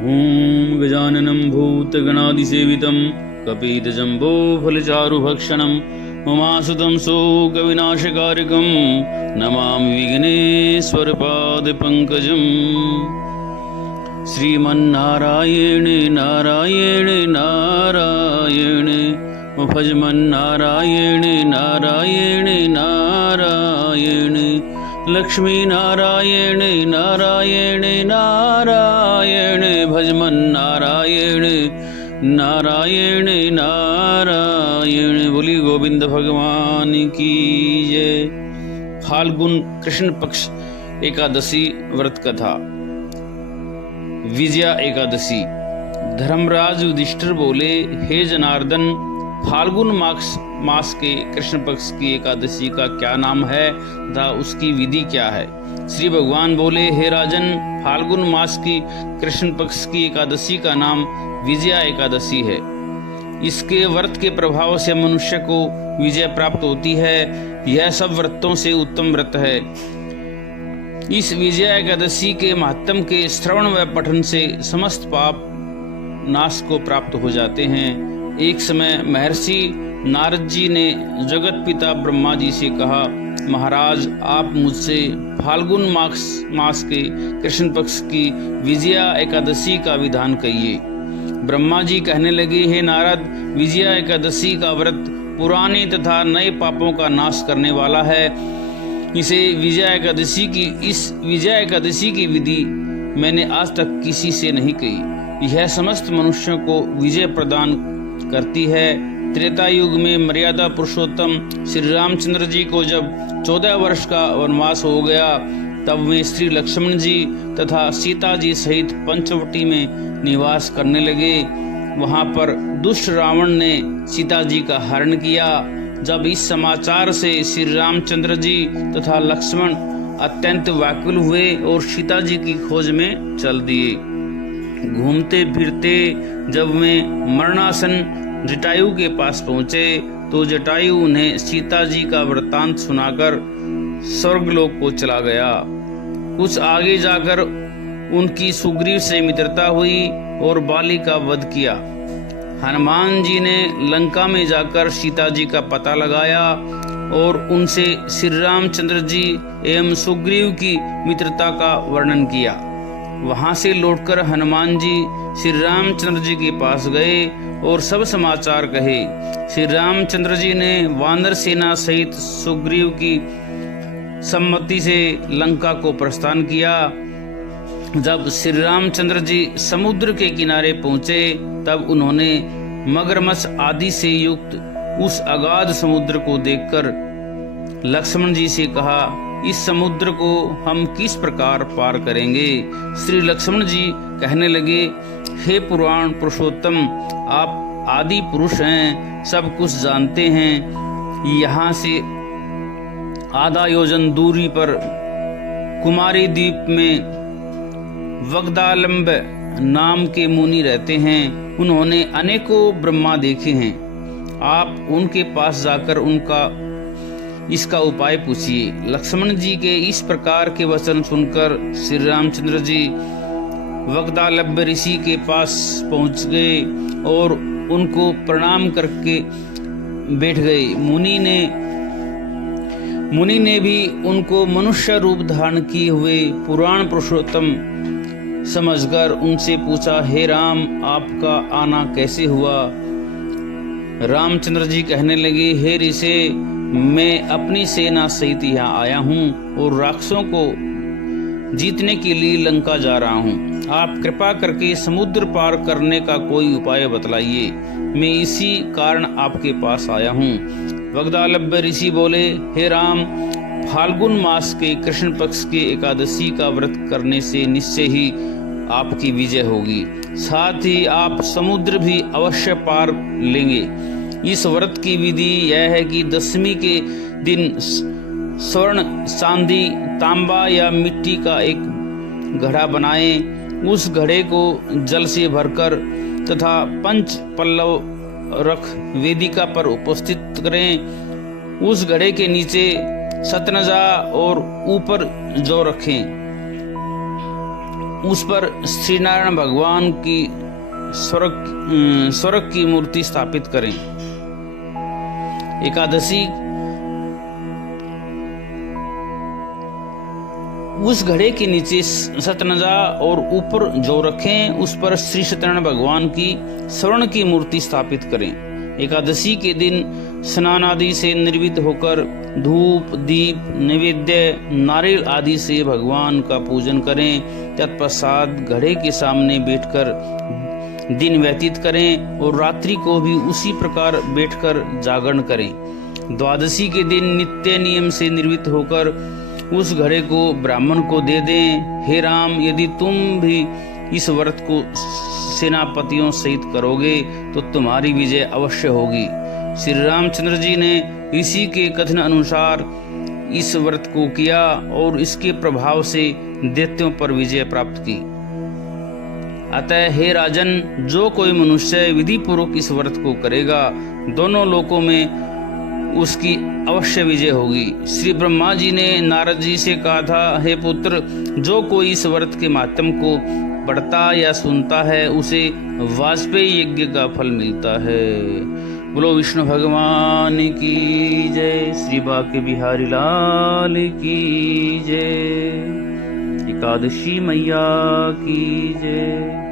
ॐ गजाननं भूतगणादिसेवितं कपीतजम्बोफलचारुभक्षणं उमासुतं शोकविनाशकारिकं नमामि विघ्नेश्वरपादपङ्कजम्। श्रीमन्नारायण नारायण नारायण भजमन्नारायण नारायण नारायण लक्ष्मी नारायण नारायण नारायण भजमन्नारायण नारायण नारायण। बोली गोविंद भगवान की जय। फाल्गुन कृष्ण पक्ष एकादशी व्रत कथा। विजया एकादशी। धर्मराज युधिष्ठिर बोले, हे जनार्दन, फाल्गुन मास के कृष्ण पक्ष की एकादशी का क्या नाम है तथा उसकी विधि क्या है? श्री भगवान बोले, हे राजन, फाल्गुन मास की कृष्ण पक्ष की एकादशी का नाम विजया एकादशी है। इसके व्रत के प्रभाव से मनुष्य को विजय प्राप्त होती है। यह सब व्रतों से उत्तम व्रत है। इस विजया एकादशी के महात्म के श्रवण व पठन से समस्त पाप नाश को प्राप्त हो जाते हैं। एक समय महर्षि नारद जी ने जगत पिता ब्रह्मा जी से कहा, महाराज, आप मुझसे फाल्गुन मास के कृष्ण पक्ष की विजया एकादशी का विधान कहिए। ब्रह्मा जी कहने लगे, हे नारद, विजया एकादशी का व्रत पुराने तथा नए पापों का नाश करने वाला है। इस विजया एकादशी की विधि मैंने आज तक किसी से नहीं कही। यह समस्त मनुष्यों को विजय प्रदान करती है। त्रेता युग में मर्यादा पुरुषोत्तम श्री रामचंद्र जी को जब 14 वर्ष का वनवास हो गया, तब वे श्री लक्ष्मण जी तथा सीता जी सहित पंचवटी में निवास करने लगे। वहां पर दुष्ट रावण ने सीता जी का हरण किया। जब इस समाचार से श्री रामचंद्र जी तथा लक्ष्मण अत्यंत व्याकुल हुए और सीता जी की खोज में चल दिए। घूमते फिरते जब वे मरणासन जटायु के पास पहुंचे तो जटायु उन्हें सीता जी का वृत्तांत सुनाकर स्वर्गलोक को चला गया। कुछ आगे जाकर उनकी सुग्रीव से मित्रता हुई और बाली का वध किया। हनुमान जी ने लंका में जाकर सीता जी का पता लगाया और उनसे श्री रामचंद्र जी एवं सुग्रीव की मित्रता का वर्णन किया। वहां से लौटकर हनुमान जी श्री रामचंद्र जी के पास गए और सब समाचार कहे। श्री रामचंद्र जी ने वानर सेना सहित सुग्रीव की सम्मति से लंका को प्रस्थान किया। जब श्री रामचंद्र जी समुद्र के किनारे पहुंचे, तब उन्होंने मगरमच्छ आदि से युक्त उस अगाध समुद्र को देखकर लक्ष्मण जी से कहा, इस समुद्र को हम किस प्रकार पार करेंगे? श्री लक्ष्मण जी कहने लगे, हे पुराण पुरुषोत्तम, आप आदि पुरुष हैं, सब कुछ जानते हैं। यहाँ से आधा योजन दूरी पर कुमारी द्वीप में वगदालंब नाम के मुनि रहते हैं। उन्होंने अनेकों ब्रह्मा देखे हैं। आप उनके पास जाकर इसका उपाय पूछिए। लक्ष्मण जी के इस प्रकार के वचन सुनकर श्री रामचंद्र जी वगदालंब ऋषि के पास पहुंच गए और उनको प्रणाम करके बैठ गए। मुनि ने भी उनको मनुष्य रूप धारण किए हुए पुराण पुरुषोत्तम समझकर उनसे पूछा, हे राम, आपका आना कैसे हुआ? रामचंद्र जी कहने लगे, हे ऋषि, मैं अपनी सेना सहित यहाँ आया हूँ और राक्षसों को जीतने के लिए लंका जा रहा हूँ। आप कृपा करके समुद्र पार करने का कोई उपाय बतलाइए। मैं इसी कारण आपके पास आया हूँ। वगदालंब ऋषि बोले, हे राम, फाल्गुन मास के कृष्ण पक्ष के एकादशी का व्रत करने से निश्चय ही आपकी विजय होगी। साथ ही आप समुद्र भी अवश्य पार लेंगे। इस व्रत की विधि यह है कि दशमी के दिन स्वर्ण, चांदी, तांबा या मिट्टी का एक घड़ा बनाएं। उस घड़े को जल से भरकर तथा 5 पल्लव रख वेदिका पर उपस्थित करें। उस घड़े के नीचे सतनजा और ऊपर जौ रखें। उस पर श्री नारायण भगवान की स्वर्ग की मूर्ति स्थापित करें। एकादशी, उस घड़े के नीचे सतनजा और ऊपर जो रखें उस पर श्री सत्यनारायण भगवान की स्वर्ण की मूर्ति स्थापित करें। एकादशी के दिन स्नान आदि से निर्वित होकर धूप, दीप, नैवेद्य, नारियल आदि से भगवान का पूजन करें। तत्पश्चात घड़े के सामने बैठकर दिन व्यतीत करें और रात्रि को भी उसी प्रकार बैठकर जागरण करें। द्वादशी के दिन नित्य नियम से निर्वित होकर उस घड़े को ब्राह्मण को दे दें। हे राम, यदि तुम भी इस व्रत को सेनापतियों सहित करोगे तो तुम्हारी विजय अवश्य होगी। श्री रामचंद्र जी ने ऋषि के कथन अनुसार इस व्रत को किया और इसके प्रभाव से दैत्यों पर विजय प्राप्त की। अतः हे राजन, जो कोई मनुष्य विधि पूर्वक इस व्रत को करेगा दोनों लोकों में उसकी अवश्य विजय होगी। श्री ब्रह्मा जी ने नारद जी से कहा था, हे पुत्र, जो कोई इस व्रत के माध्यम को पढ़ता या सुनता है उसे वाजपेयी यज्ञ का फल मिलता है। बोलो विष्णु भगवान की जय, श्री बांके बिहारी लाल की जय, एकादशी मैया की जय।